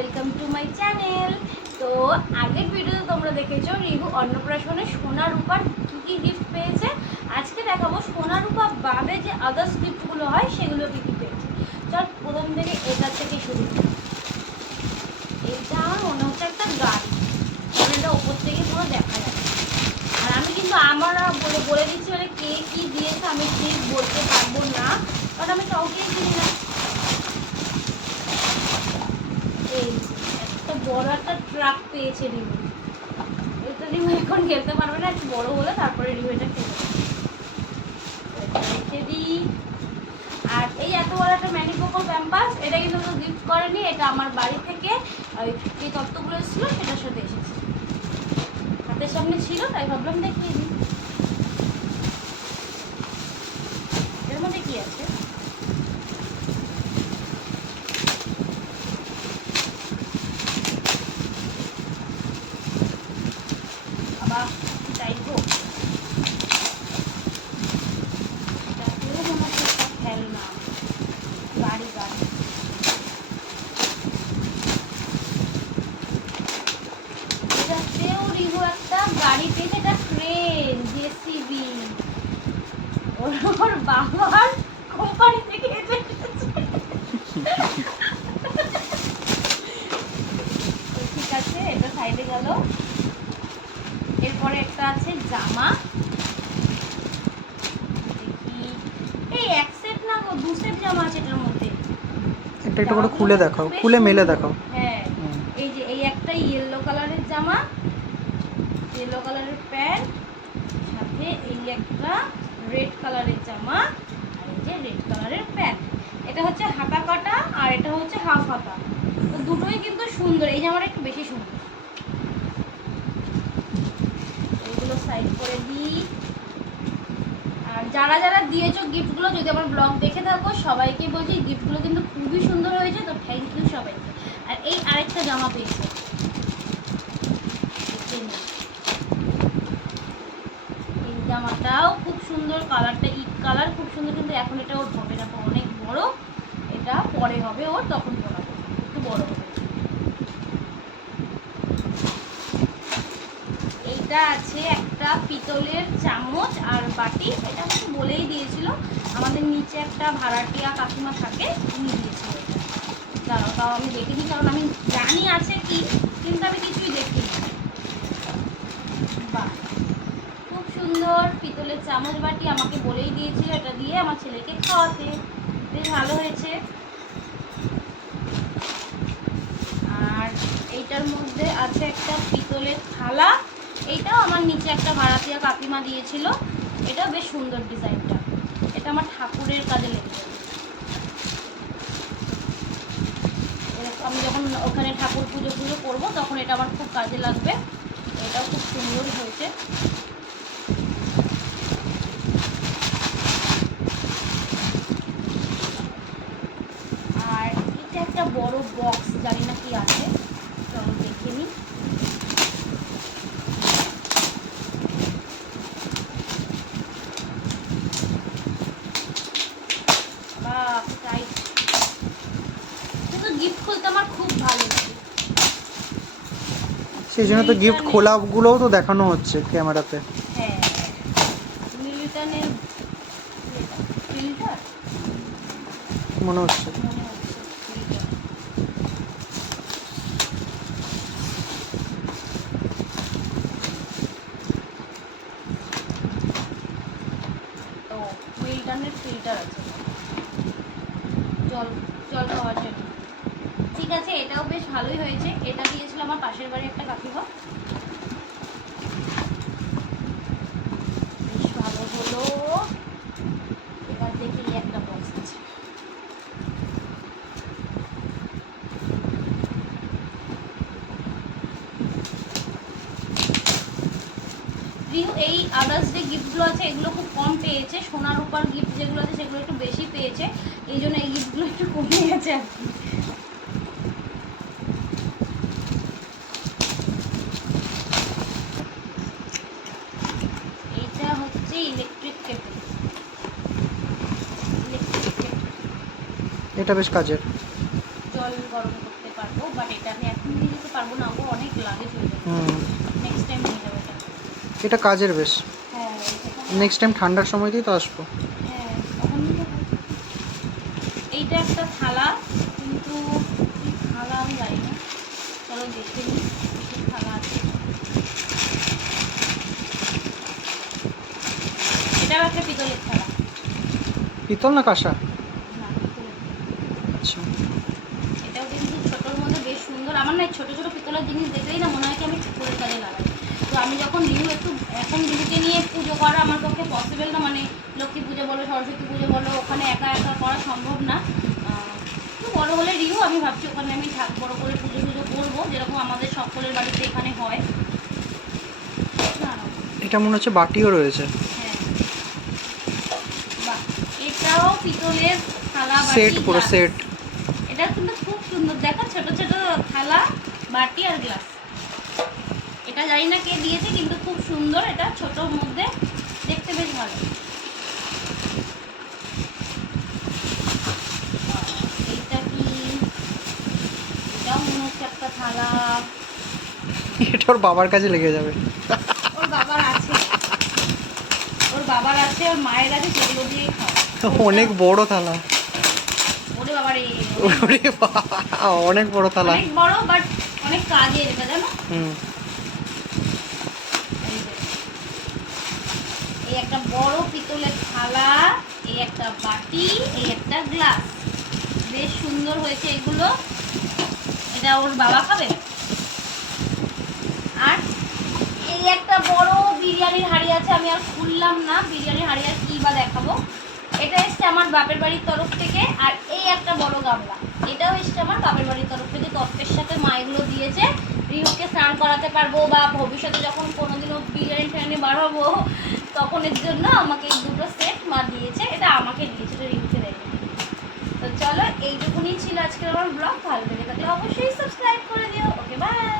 Welcome to my channel. তো আগের ভিডিওতে তোমরা দেখেছো রিভু অন্নপ্রাশনে সোনা রূপার কী কী গিফট পেয়েছে। আজকে দেখাবো সোনা রূপা বাদে যে আদার্স গিফটগুলো হয় সেগুলো কী কী পেয়েছে। চল প্রথম থেকে এটা থেকে শুরু করি। এটা আমার মনে হচ্ছে একটা গাড়ি, কারণ এটা ওপর থেকে পুরো দেখা যাচ্ছে। আর আমি কিন্তু আমরা বলে দিচ্ছি মানে কে কী দিয়েছে আমি ঠিক বলতে পারবো না, কারণ আমি কাউকেই চিনি না। এই একটা বড় একটা ট্রাক পেয়েছে রিভু। এটা রিভু এখন খেলতে পারবে না, একটু বড় হলে তারপরে রিভু এটা খেলতে রেখে দিই। আর এই এত বড় একটা ম্যানিকোকো প্যাম্পাস, এটা কিন্তু তো গিফট করেনি, এটা আমার বাড়ি থেকে যে তত্ত্বগুলো এসেছিলো সেটার সাথে এসেছে, হাতের সামনে ছিল তাই ভাবলাম দেখিয়ে দিই। এর মধ্যে কি আছে? বাবা চাইবো খেলনা গাড়ি গাড়ি। এটাতেও রিভু একটা গাড়ি পেয়েছে, এটা ট্রেন জেসিবি, ওর বাবার কোম্পানি থেকে ঠিক আছে, এটা সাইডে গেল। এরপরে একটা আছে জামা, দেখি এই এক সেট না গো, দু সেট জামা আছে এটার মধ্যে। এটা একটু করে খুলে দেখাও, খুলে মেলে দেখাও। হ্যাঁ, এই যে এই একটা ইয়েলো কালারের জামা, ইয়েলো কালারের প্যান্ট, সাথে এই একটা রেড কালারের জামা, আর এই যে রেড কালারের প্যান্ট। এটা হচ্ছে হাতা কাটা আর এটা হচ্ছে হাফ হাতা, তো দুটোই কিন্তু সুন্দর। এই জামাটা একটু বেশি সুন্দর। এগুলো সাইড করে দিই। আর যারা যারা দিয়েছো গিফটগুলো, যদি আমার ব্লগ দেখে থাকো সবাইকে বলছি গিফটগুলো কিন্তু খুবই সুন্দর হয়েছে, তো থ্যাংক ইউ সবাইকে। আর এই আরেকটা জামা পেয়েছে, এই জামাটাও খুব সুন্দর, কালারটা ইট কালার, খুব সুন্দর, কিন্তু এখন এটা ওর হবে না, অনেক বড়, এটা পরে হবে ওর, তখন পরাবো, একটু বড় হবে। এইটা আছে একটা পিতলের চামচ আর বাটি, এটা আমাকে বলেই দিয়েছিল, আমাদের নিচে একটা ভাড়াটিয়া কাকিমা থাকে, উনি দিয়েছিল এটা। দাঁড়াও, তাও আমি দেখিনি, কারণ আমি জানি আছে কি, কিন্তু আমি কিছুই দেখিনি। বাহ, খুব সুন্দর পিতলের চামচ বাটি, আমাকে বলেই দিয়েছিল এটা দিয়ে আমার ছেলেকে খাওয়াতে, বেশ ভালো হয়েছে। আর এইটার মধ্যে আছে একটা পিতলের থালা, এইটাও আমার নিচে একটা ভাড়াটিয়া কাকিমা দিয়েছিল, এটা বেশ সুন্দর ডিজাইনটা, এটা আমার ঠাকুরের কাজে লেগেছে। আমি যখন ওখানে ঠাকুর পুজো করবো তখন এটা আমার খুব কাজে লাগবে, এটাও খুব সুন্দর হয়েছে। আর এটা একটা বড় বক্স, জানি না কি আছে, চলো দেখে নিই। কিন্তু গিফট খুলতে আমার খুব ভালো লাগে, সেই জন্য তো গিফট খোলাগুলোও তো দেখানো হচ্ছে ক্যামেরাতে। হ্যাঁ, মিল্টনের ফিল্টার মনে হচ্ছে। মনে হচ্ছে ফিল্টার। তো মিল্টনের ফিল্টার আছে জল জল খাওয়ার জন্য। ঠিক আছে, এটাও বেশ ভালোই হয়েছে, এটা দিয়েছিল আমার পাশের বাড়ি একটা কাকিমা, বেশ ভালো হলো। এবার দেখি একটা বক্স আছে, রিহু এই আদার্স যে গিফটগুলো আছে এগুলো খুব কম পেয়েছে, সোনার রূপার গিফট যেগুলো আছে সেগুলো একটু বেশি পেয়েছে, এই জন্য এই গিফটগুলো একটু কমে গেছে আর কি। এইটা হচ্ছে ইলেকট্রিক কেটল, এটা বেশ কাজের। জল গরম করতে পারবো, বাট এটা আমি এখন নিয়ে যেতে পারবো না, ও অনেক লাগেজ হয়ে যাবে। হুম, নেক্সট টাইম নিয়ে যাবো এটা। এটা কাজের বেশ। হ্যাঁ নেক্সট টাইম ঠান্ডার সময়তেই তো আসবো। হ্যাঁ তখন নিয়ে যাবো। এইটা একটা থালা, কিন্তু কি থালা আমি জানি না, চলো দেখে নিই কি থালা আছে। এটাও একটা পিতলের থালা। পিতল না কাঁসা? না, পিতলের। আচ্ছা, এটাও কিন্তু ছোটোর মধ্যে বেশ সুন্দর। আমার না ছোটো ছোটো পিতলের জিনিস দেখলেই না মনে হয় কি আমি ঠাকুরের কাজে লাগাই। তো আমি যখন এখন রিহুকে নিয়ে পুজো করা আমার পক্ষে পসিবল না, মানে লক্ষ্মী পুজো বলো, সরস্বতী পুজো বলো, ওখানে একা একা করা সম্ভব না। একটু বড়ো হলে রিহু আমি ভাবছি ওখানে আমি বড়ো করে পুজো টুজো করবো, যেরকম আমাদের সকলের বাড়িতে এখানে হয়। না না, এটা মনে হচ্ছে বাটিও রয়েছে। হ্যাঁ, বাহ, এটাও পিতলের থালা বাটি সেট, পুরো glass। সেট। এটা কিন্তু খুব সুন্দর, দেখো ছোট ছোট থালা বাটি আর গ্লাস। এটা জানি না কে দিয়েছে, কিন্তু খুব সুন্দর, এটা ছোটোর মধ্যে দেখতে বেশ ভালো। এইটা কি, এটাও মনে হচ্ছে একটা থালা। এটা ওর বাবার কাছে লেগে যাবে। ওর বাবার আছে, ওর বাবার আছে, ওর মায়ের আছে, সেগুলো দিয়েই খাও। অনেক বড় থালা। ওরে বাবা রে, ওরে বাবা, অনেক বড় থালা। অনেক বড়, বাট অনেক কাজের এটা, জানো। হুম, এই যে, এই একটা বড় পিতলের থালা, এই একটা বাটি, এই একটা গ্লাস, বেশ সুন্দর হয়েছে এগুলো। এটা ওর বাবা খাবে। আর এই একটা বড় বিরিয়ানির হাঁড়ি আছে, আমি আর খুললাম না, বিরিয়ানির হাঁড়ি আর কি বা দেখাবো। এটা এসছে আমার বাপের বাড়ির তরফ থেকে। আর এই একটা বড় গামলা, এটাও এসছে আমার বাপের বাড়ির তরফ থেকে। তত্ত্বের সাথে মা এগুলো দিয়েছে, রিহুকে স্নান করাতে পারবো, বা ভবিষ্যতে যখন কোনোদিনও বিরিয়ানি ফিরিয়ানি বার হবো তখন এর জন্য আমাকে এই দুটো সেট মা দিয়েছে। এটা আমাকে দিয়েছে, এটা রিহুকে দেয়নি। তো চলো, এইটুকুনি ছিল আজকের আমার ব্লগ। ভালো লেগে থাকলে অবশ্যই সাবস্ক্রাইব করে দিও। ওকে, বাই।